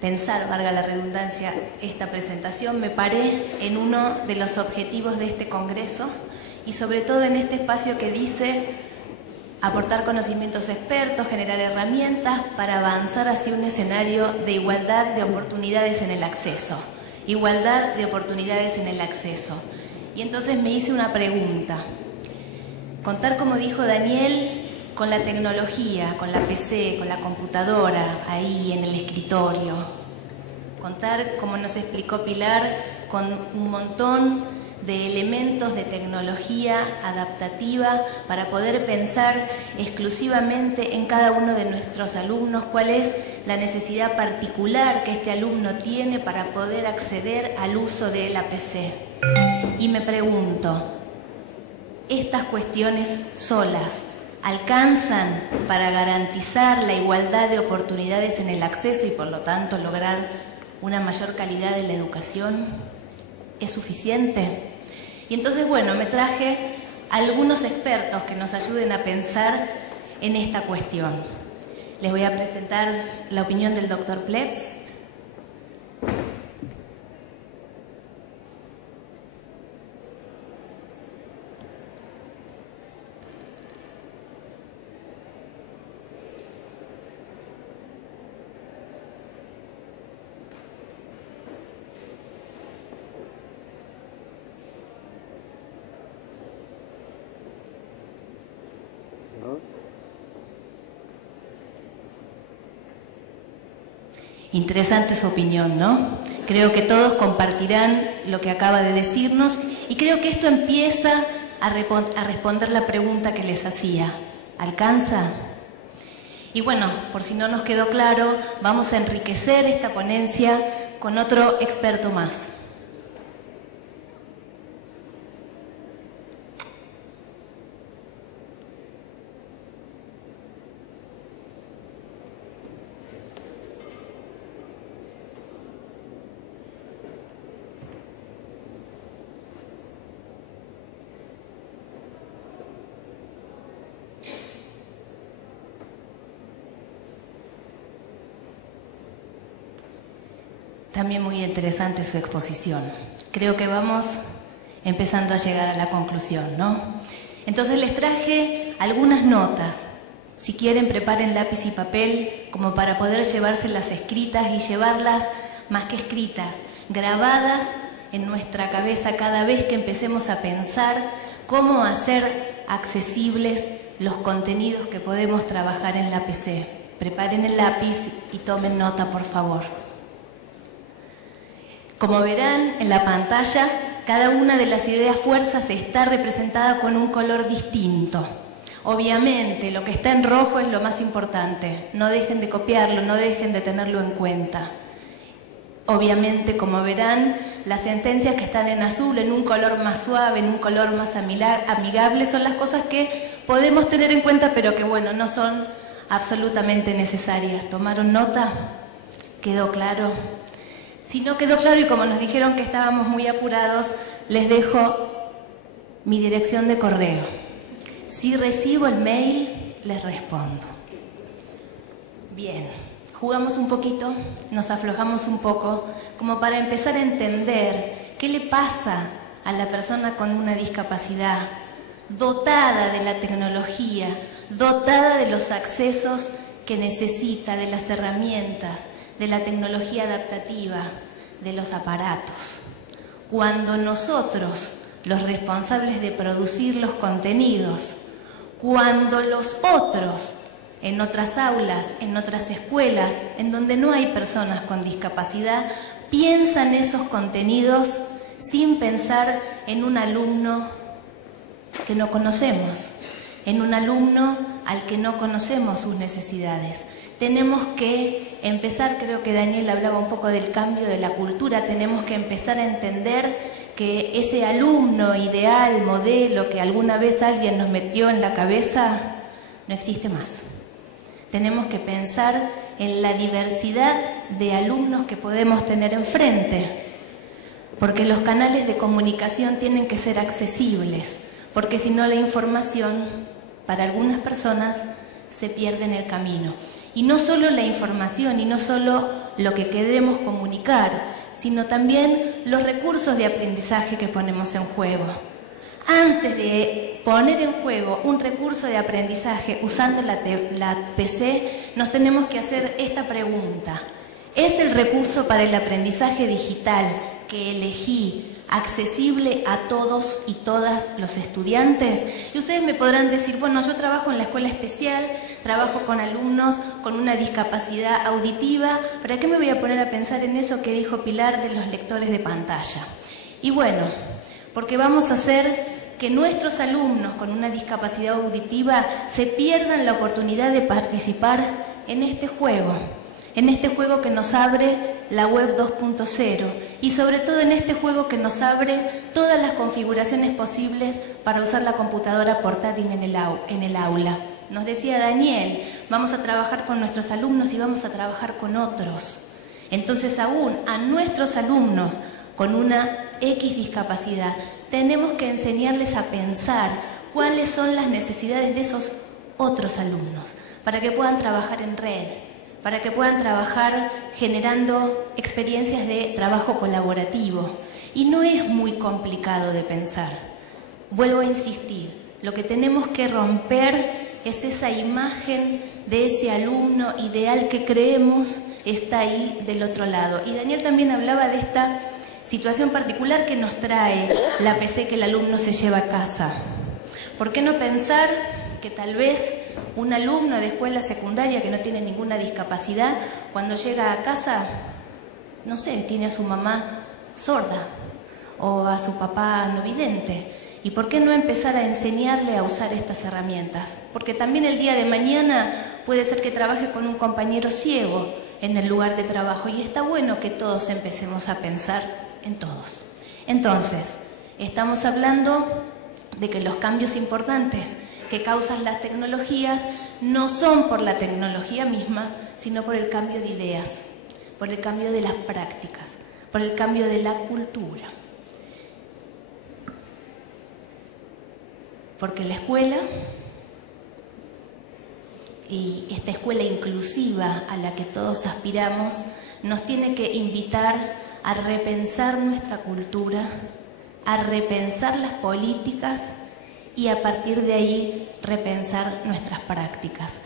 pensar, valga la redundancia, esta presentación, me paré en uno de los objetivos de este congreso y sobre todo en este espacio que dice aportar conocimientos expertos, generar herramientas para avanzar hacia un escenario de igualdad de oportunidades en el acceso. Igualdad de oportunidades en el acceso. Y entonces me hice una pregunta. Contar, como dijo Daniel, con la tecnología, con la PC, con la computadora, ahí en el escritorio. Contar, como nos explicó Pilar, con un montón de elementos de tecnología adaptativa para poder pensar exclusivamente en cada uno de nuestros alumnos cuál es la necesidad particular que este alumno tiene para poder acceder al uso de la PC. Y me pregunto, ¿estas cuestiones solas alcanzan para garantizar la igualdad de oportunidades en el acceso y por lo tanto lograr una mayor calidad de la educación? ¿Es suficiente? Y entonces, bueno, me traje algunos expertos que nos ayuden a pensar en esta cuestión. Les voy a presentar la opinión del doctor Plebs. Interesante su opinión, ¿no? Creo que todos compartirán lo que acaba de decirnos y creo que esto empieza a responder la pregunta que les hacía. ¿Alcanza? Y bueno, por si no nos quedó claro, vamos a enriquecer esta ponencia con otro experto más. También muy interesante su exposición. Creo que vamos empezando a llegar a la conclusión, ¿no? Entonces les traje algunas notas. Si quieren, preparen lápiz y papel como para poder llevárselas escritas y llevarlas, más que escritas, grabadas en nuestra cabeza cada vez que empecemos a pensar cómo hacer accesibles los contenidos que podemos trabajar en la PC. Preparen el lápiz y tomen nota, por favor. Como verán en la pantalla, cada una de las ideas fuerzas está representada con un color distinto. Obviamente, lo que está en rojo es lo más importante. No dejen de copiarlo, no dejen de tenerlo en cuenta. Obviamente, como verán, las sentencias que están en azul, en un color más suave, en un color más amigable, son las cosas que podemos tener en cuenta, pero que, bueno, no son absolutamente necesarias. ¿Tomaron nota? ¿Quedó claro? Si no quedó claro y como nos dijeron que estábamos muy apurados, les dejo mi dirección de correo. Si recibo el mail, les respondo. Bien, jugamos un poquito, nos aflojamos un poco, como para empezar a entender qué le pasa a la persona con una discapacidad, dotada de la tecnología, dotada de los accesos que necesita, de las herramientas, de la tecnología adaptativa, de los aparatos. Cuando nosotros, los responsables de producir los contenidos, cuando los otros, en otras aulas, en otras escuelas, en donde no hay personas con discapacidad, piensan esos contenidos sin pensar en un alumno que no conocemos, en un alumno al que no conocemos sus necesidades. Tenemos que empezar, creo que Daniel hablaba un poco del cambio de la cultura, tenemos que empezar a entender que ese alumno ideal, modelo, que alguna vez alguien nos metió en la cabeza, no existe más. Tenemos que pensar en la diversidad de alumnos que podemos tener enfrente, porque los canales de comunicación tienen que ser accesibles, porque si no la información, para algunas personas, se pierde en el camino. Y no solo la información y no solo lo que queremos comunicar, sino también los recursos de aprendizaje que ponemos en juego. Antes de poner en juego un recurso de aprendizaje usando la PC, nos tenemos que hacer esta pregunta. ¿Es el recurso para el aprendizaje digital que elegí accesible a todos y todas los estudiantes? Y ustedes me podrán decir, bueno, yo trabajo en la escuela especial, trabajo con alumnos con una discapacidad auditiva, ¿para qué me voy a poner a pensar en eso que dijo Pilar de los lectores de pantalla? Y bueno, porque vamos a hacer que nuestros alumnos con una discapacidad auditiva se pierdan la oportunidad de participar en este juego que nos abre la web 2.0 y sobre todo en este juego que nos abre todas las configuraciones posibles para usar la computadora portátil en el aula. Nos decía Daniel, vamos a trabajar con nuestros alumnos y vamos a trabajar con otros. Entonces aún a nuestros alumnos con una X discapacidad tenemos que enseñarles a pensar cuáles son las necesidades de esos otros alumnos para que puedan trabajar en red, para que puedan trabajar generando experiencias de trabajo colaborativo. Y no es muy complicado de pensar. Vuelvo a insistir, lo que tenemos que romper es esa imagen de ese alumno ideal que creemos está ahí del otro lado. Y Daniel también hablaba de esta situación particular que nos trae la PC que el alumno se lleva a casa. ¿Por qué no pensar que tal vez un alumno de escuela secundaria que no tiene ninguna discapacidad, cuando llega a casa, no sé, tiene a su mamá sorda o a su papá no vidente? ¿Y por qué no empezar a enseñarle a usar estas herramientas? Porque también el día de mañana puede ser que trabaje con un compañero ciego en el lugar de trabajo y está bueno que todos empecemos a pensar en todos. Entonces, estamos hablando de que los cambios importantes que causan las tecnologías no son por la tecnología misma, sino por el cambio de ideas, por el cambio de las prácticas, por el cambio de la cultura. Porque la escuela, y esta escuela inclusiva a la que todos aspiramos, nos tiene que invitar a repensar nuestra cultura, a repensar las políticas y a partir de ahí repensar nuestras prácticas.